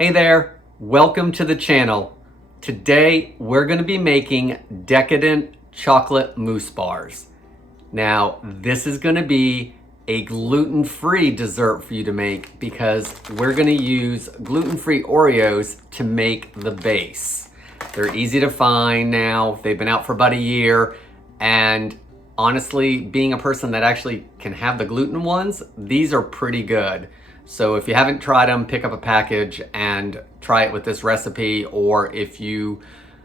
Hey there, welcome to the channel. Today we're going to be making Decadent chocolate mousse bars. Now this is going to be a gluten-free dessert for you to make because we're going to use gluten-free Oreos to make the base. They're easy to find now. They've been out for about a year, and honestly, being a person that actually can have the gluten ones, these are pretty good. So if you haven't tried them, pick up a package and try it with this recipe. Or if you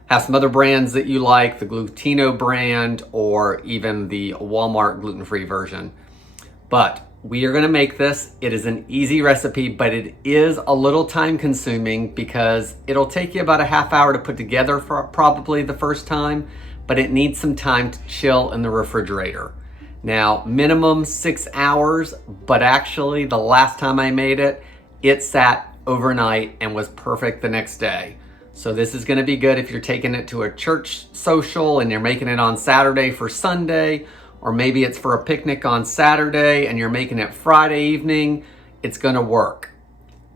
have some other brands that you like, the Glutino brand or even the Walmart gluten-free version. But we are gonna make this. It is an easy recipe, but it is a little time consuming because it'll take you about a half hour to put together for probably the first time, but it needs some time to chill in the refrigerator. Now, minimum 6 hours, but actually the last time I made it, it sat overnight and was perfect the next day. So this is gonna be good if you're taking it to a church social and you're making it on Saturday for Sunday, or maybe it's for a picnic on Saturday and you're making it Friday evening, it's gonna work.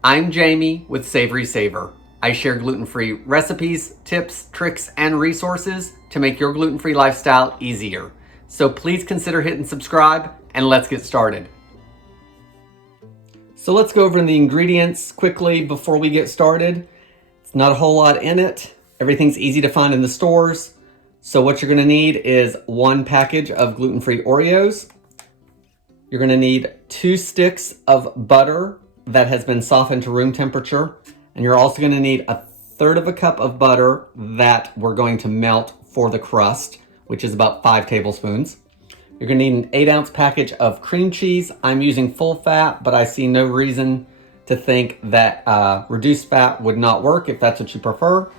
I'm Jamie with SavorySaver. I share gluten-free recipes, tips, tricks, and resources to make your gluten-free lifestyle easier. So please consider hitting subscribe and let's get started. So let's go over the ingredients quickly before we get started. It's not a whole lot in it. Everything's easy to find in the stores. So what you're gonna need is 1 package of gluten-free Oreos. You're gonna need 2 sticks of butter that has been softened to room temperature. And you're also gonna need 1/3 cup of butter that we're going to melt for the crust, which is about 5 tablespoons. You're gonna need an 8-ounce package of cream cheese. I'm using full fat, but I see no reason to think that reduced fat would not work if that's what you prefer.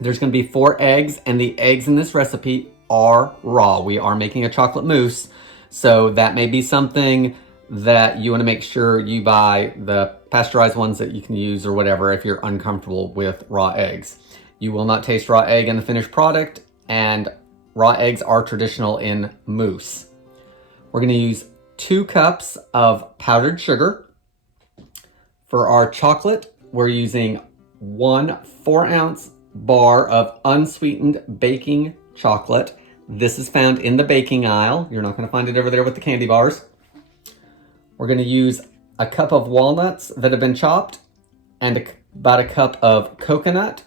There's gonna be 4 eggs, and the eggs in this recipe are raw. We are making a chocolate mousse, so that may be something that you wanna make sure you buy the pasteurized ones that you can use or whatever if you're uncomfortable with raw eggs. You will not taste raw egg in the finished product, and raw eggs are traditional in mousse. We're gonna use 2 cups of powdered sugar. For our chocolate, we're using 1 4-ounce bar of unsweetened baking chocolate. This is found in the baking aisle. You're not gonna find it over there with the candy bars. We're gonna use a cup of walnuts that have been chopped and about a cup of coconut.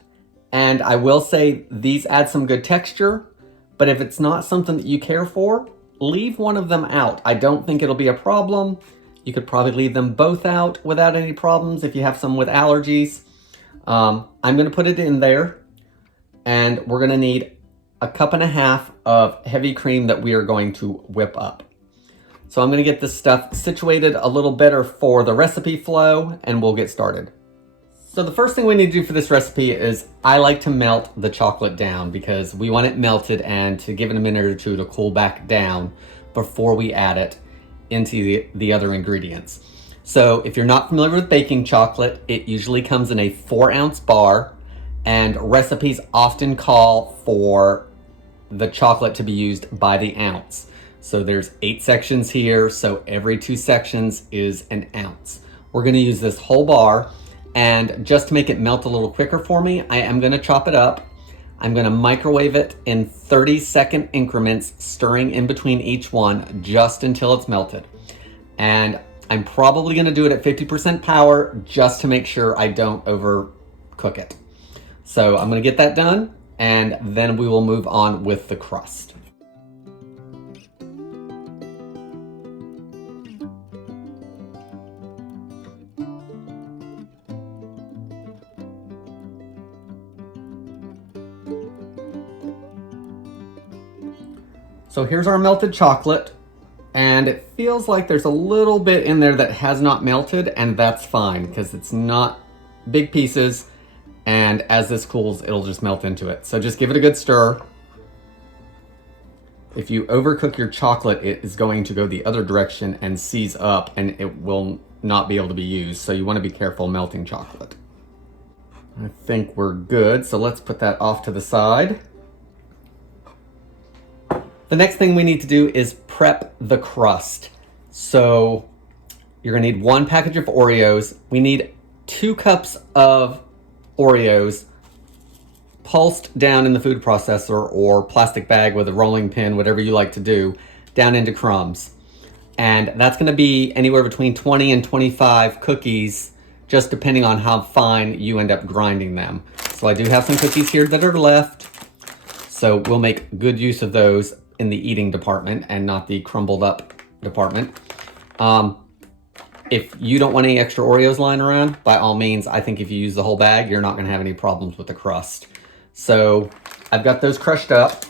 And I will say these add some good texture, but if it's not something that you care for, leave one of them out. I don't think it'll be a problem. You could probably leave them both out without any problems if you have some with allergies. I'm gonna put it in there, and we're gonna need 1.5 cups of heavy cream that we are going to whip up. So I'm gonna get this stuff situated a little better for the recipe flow, and we'll get started. So the first thing we need to do for this recipe is I like to melt the chocolate down because we want it melted and to give it a minute or two to cool back down before we add it into the other ingredients. So if you're not familiar with baking chocolate, it usually comes in a 4-ounce bar, and recipes often call for the chocolate to be used by the ounce. So there's 8 sections here, so every 2 sections is an ounce. We're gonna use this whole bar. And just to make it melt a little quicker for me, I am gonna chop it up. I'm gonna microwave it in 30-second increments, stirring in between each one just until it's melted. And I'm probably gonna do it at 50% power just to make sure I don't overcook it. So I'm gonna get that done, and then we will move on with the crust. So here's our melted chocolate, and it feels like there's a little bit in there that has not melted, and that's fine because it's not big pieces, and as this cools, it'll just melt into it. So just give it a good stir. If you overcook your chocolate, it is going to go the other direction and seize up, and it will not be able to be used. So you want to be careful melting chocolate. I think we're good, so let's put that off to the side. The next thing we need to do is prep the crust. So you're gonna need 1 package of Oreos. We need 2 cups of Oreos pulsed down in the food processor or plastic bag with a rolling pin, whatever you like to do, down into crumbs. And that's going to be anywhere between 20 and 25 cookies, just depending on how fine you end up grinding them. So I do have some cookies here that are left, so we'll make good use of those in the eating department and not the crumbled up department. If you don't want any extra Oreos lying around, by all means, I think if you use the whole bag, you're not going to have any problems with the crust. So I've got those crushed up,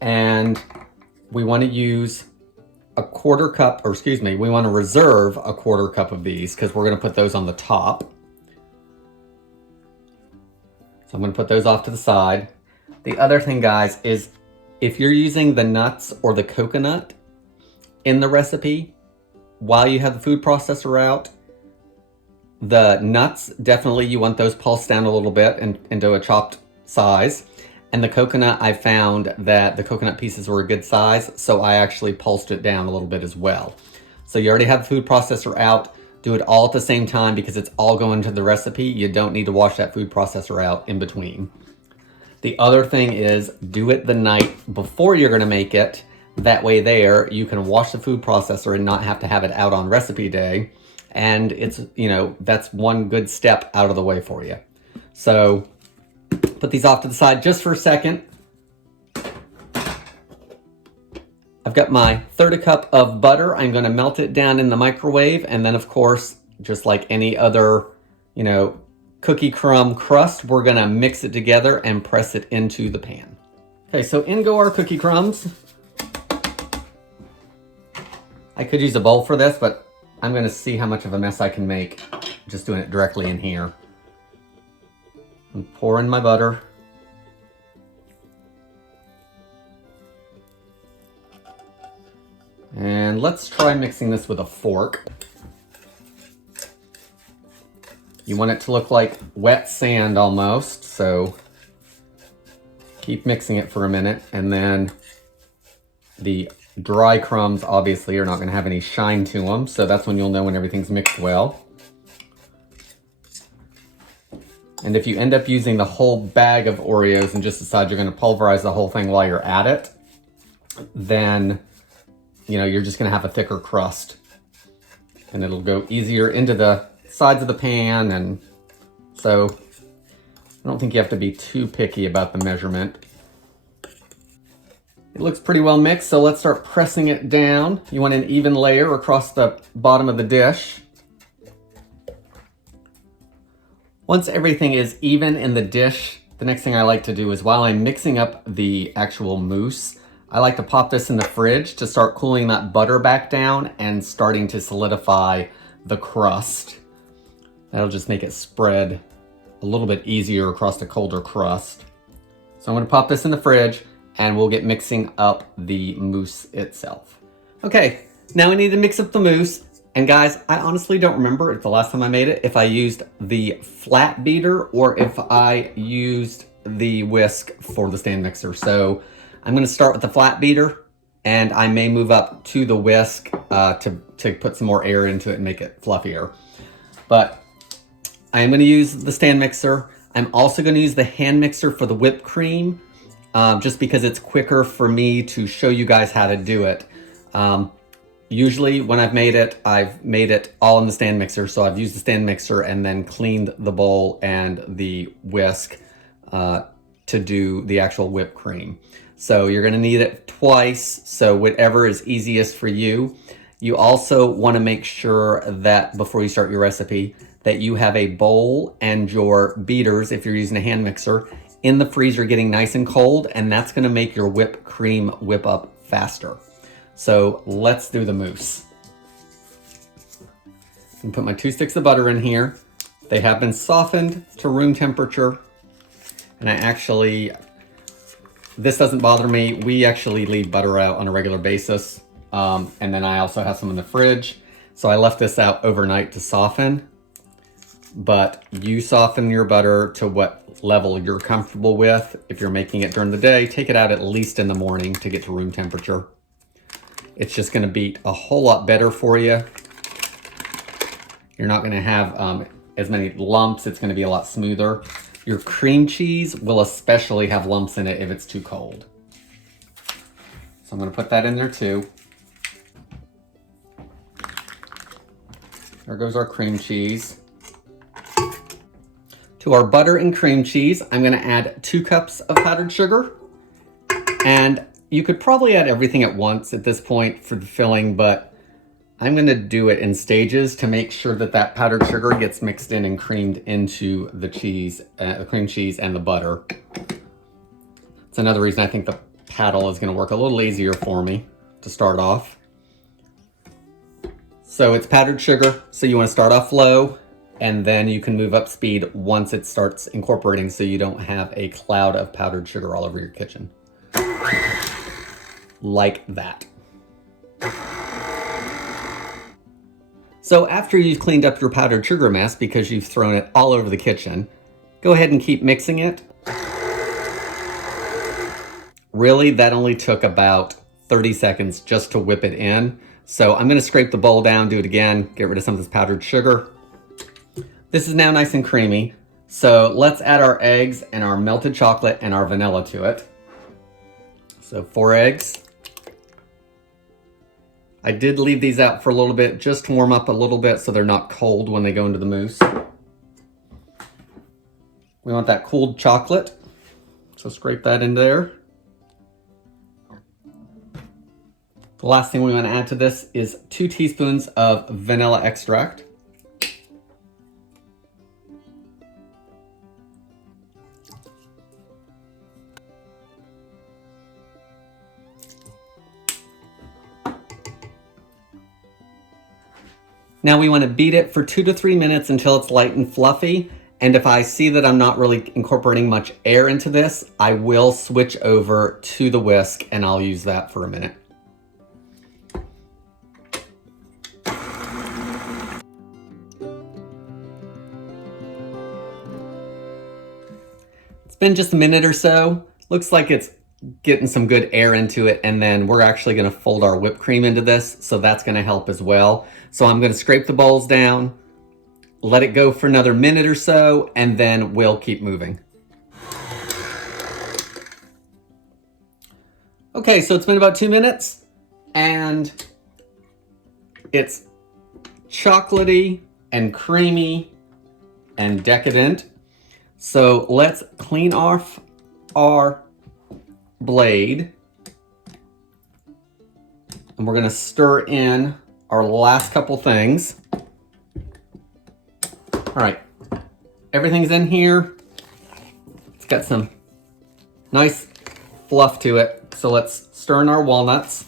and we want to use a 1/4 cup, or excuse me, we want to reserve a 1/4 cup of these because we're going to put those on the top. So I'm going to put those off to the side. The other thing, guys, is if you're using the nuts or the coconut in the recipe while you have the food processor out, the nuts, definitely you want those pulsed down a little bit and into a chopped size. And the coconut, I found that the coconut pieces were a good size, so I actually pulsed it down a little bit as well. So you already have the food processor out. Do it all at the same time because it's all going to the recipe. You don't need to wash that food processor out in between. The other thing is do it the night before you're going to make it. That way there, you can wash the food processor and not have to have it out on recipe day. And it's, you know, that's one good step out of the way for you. So put these off to the side just for a second. I've got my 1/3 cup of butter. I'm going to melt it down in the microwave. And then, of course, just like any other, you know, cookie crumb crust, we're going to mix it together and press it into the pan. Okay, so in go our cookie crumbs. I could use a bowl for this, but I'm going to see how much of a mess I can make just doing it directly in here. I'm pouring my butter. And let's try mixing this with a fork. You want it to look like wet sand almost, so keep mixing it for a minute, and then the dry crumbs obviously are not going to have any shine to them, so that's when you'll know when everything's mixed well. And if you end up using the whole bag of Oreos and just decide you're going to pulverize the whole thing while you're at it, then, you know, you're just going to have a thicker crust. And it'll go easier into the sides of the pan, and so I don't think you have to be too picky about the measurement. It looks pretty well mixed, so let's start pressing it down. You want an even layer across the bottom of the dish. Once everything is even in the dish, the next thing I like to do is while I'm mixing up the actual mousse, I like to pop this in the fridge to start cooling that butter back down and starting to solidify the crust. That'll just make it spread a little bit easier across the colder crust. So I'm going to pop this in the fridge and we'll get mixing up the mousse itself. Okay, now we need to mix up the mousse. And guys, I honestly don't remember if the last time I made it, if I used the flat beater or if I used the whisk for the stand mixer. So I'm going to start with the flat beater, and I may move up to the whisk to put some more air into it and make it fluffier. But I am going to use the stand mixer. I'm also going to use the hand mixer for the whipped cream, just because it's quicker for me to show you guys how to do it. Usually when I've made it all in the stand mixer. So I've used the stand mixer and then cleaned the bowl and the whisk to do the actual whipped cream. So you're gonna need it twice. So whatever is easiest for you. You also wanna make sure that before you start your recipe, that you have a bowl and your beaters, if you're using a hand mixer, in the freezer getting nice and cold, and that's gonna make your whipped cream whip up faster. So let's do the mousse. I'm gonna put my 2 sticks of butter in here. They have been softened to room temperature. And this doesn't bother me. We actually leave butter out on a regular basis. And then I also have some in the fridge. So I left this out overnight to soften. But you soften your butter to what level you're comfortable with. If you're making it during the day, take it out at least in the morning to get to room temperature. It's just going to beat a whole lot better for you. You're not going to have as many lumps. It's going to be a lot smoother. Your cream cheese will especially have lumps in it if it's too cold. So I'm going to put that in there too. There goes our cream cheese. To our butter and cream cheese, I'm going to add 2 cups of powdered sugar. And you could probably add everything at once at this point for the filling, but I'm going to do it in stages to make sure that that powdered sugar gets mixed in and creamed into the cheese, the cream cheese and the butter. It's another reason I think the paddle is going to work a little easier for me to start off. So it's powdered sugar, so you want to start off low, and then you can move up speed once it starts incorporating so you don't have a cloud of powdered sugar all over your kitchen. Like that. So after you've cleaned up your powdered sugar mess because you've thrown it all over the kitchen, go ahead and keep mixing it. Really, that only took about 30 seconds just to whip it in. So I'm going to scrape the bowl down, do it again, get rid of some of this powdered sugar. This is now nice and creamy. So let's add our eggs and our melted chocolate and our vanilla to it. So 4 eggs. I did leave these out for a little bit just to warm up a little bit so they're not cold when they go into the mousse. We want that cooled chocolate. So scrape that in there. The last thing we want to add to this is 2 teaspoons of vanilla extract. Now we want to beat it for 2 to 3 minutes until it's light and fluffy. And if I see that I'm not really incorporating much air into this, I will switch over to the whisk and I'll use that for a minute. It's been just a minute or so. Looks like it's getting some good air into it, and then we're actually going to fold our whipped cream into this, so that's going to help as well. So I'm going to scrape the bowls down, let it go for another minute or so, and then we'll keep moving. Okay, so it's been about 2 minutes, and it's chocolatey and creamy and decadent. So let's clean off our blade, and we're going to stir in our last couple things. All right, everything's in here. It's got some nice fluff to it. So let's stir in our walnuts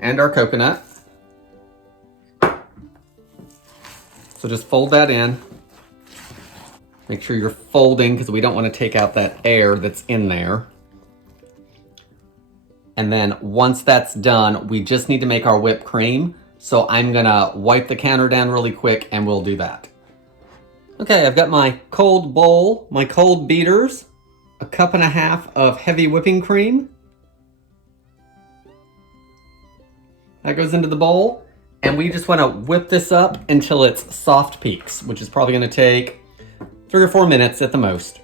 and our coconut. So just fold that in. Make sure you're folding because we don't want to take out that air that's in there. And then once that's done, we just need to make our whipped cream. So I'm gonna wipe the counter down really quick and we'll do that. Okay, I've got my cold bowl, my cold beaters, 1.5 cups of heavy whipping cream. That goes into the bowl. And we just want to whip this up until it's soft peaks, which is probably going to take 3 or 4 minutes at the most.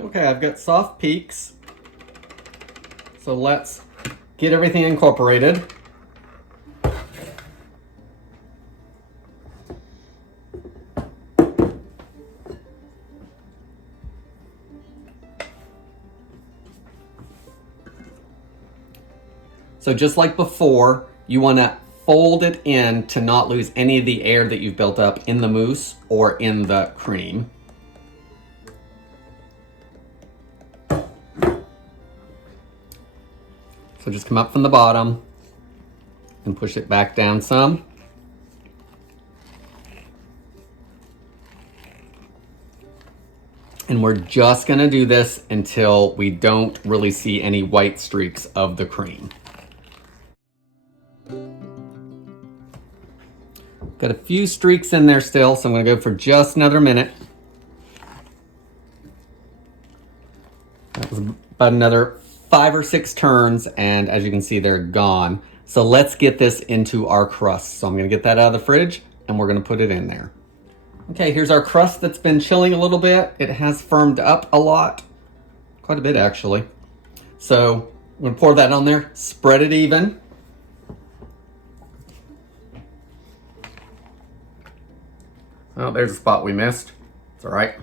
Okay, I've got soft peaks. So let's get everything incorporated. So just like before, you want to fold it in to not lose any of the air that you've built up in the mousse or in the cream. So just come up from the bottom and push it back down some. And we're just going to do this until we don't really see any white streaks of the cream. Got a few streaks in there still, so I'm going to go for just another minute. That was about another 5 or 6 turns, and as you can see, they're gone. So let's get this into our crust. So I'm gonna get that out of the fridge and we're gonna put it in there. Okay, here's our crust that's been chilling a little bit. It has firmed up a lot, quite a bit actually. So I'm gonna pour that on there, spread it even. Oh, there's a spot we missed. It's all right.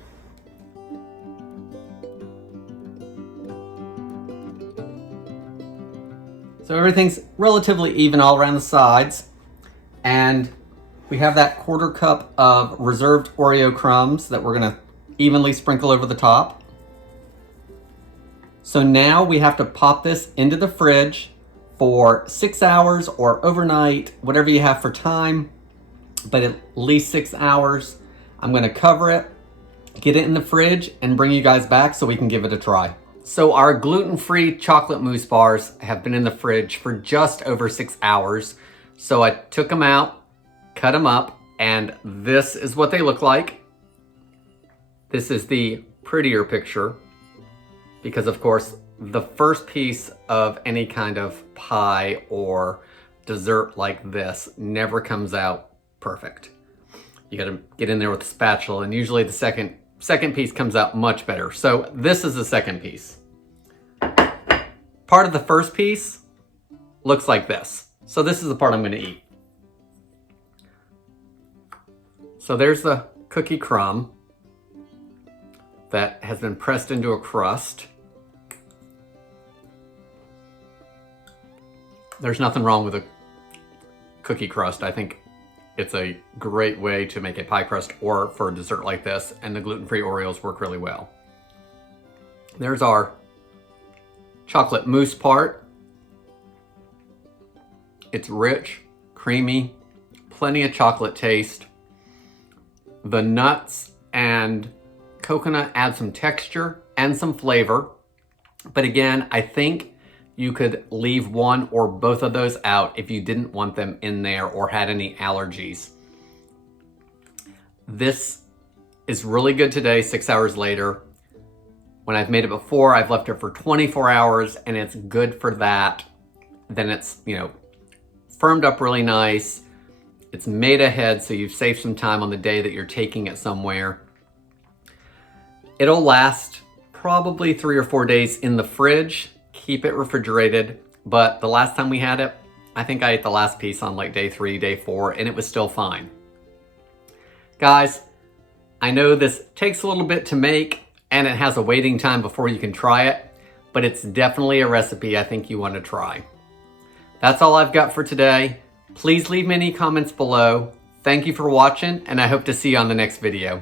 So everything's relatively even all around the sides. And we have that 1/4 cup of reserved Oreo crumbs that we're gonna evenly sprinkle over the top. So now we have to pop this into the fridge for 6 hours or overnight, whatever you have for time, but at least 6 hours. I'm gonna cover it, get it in the fridge, and bring you guys back so we can give it a try. So our gluten-free chocolate mousse bars have been in the fridge for just over 6 hours. So I took them out, cut them up, and this is what they look like. This is the prettier picture because, of course, the first piece of any kind of pie or dessert like this never comes out perfect. You gotta get in there with a spatula, and usually the second piece comes out much better. So this is the second piece. Part of the first piece looks like this. So this is the part I'm gonna eat. So there's the cookie crumb that has been pressed into a crust. There's nothing wrong with a cookie crust. I think it's a great way to make a pie crust or for a dessert like this, and the gluten-free Oreos work really well. There's our chocolate mousse part. It's rich, creamy, plenty of chocolate taste. The nuts and coconut add some texture and some flavor. But again, I think you could leave one or both of those out if you didn't want them in there or had any allergies. This is really good today, 6 hours later. When I've made it before, I've left it for 24 hours and it's good for that. Then it's, firmed up really nice. It's made ahead, so you've saved some time on the day that you're taking it somewhere. It'll last probably 3 or 4 days in the fridge. Keep it refrigerated, but the last time we had it, I think I ate the last piece on like day 3, day 4, and it was still fine. Guys, I know this takes a little bit to make, and it has a waiting time before you can try it, but it's definitely a recipe I think you want to try. That's all I've got for today. Please leave me any comments below. Thank you for watching, and I hope to see you on the next video.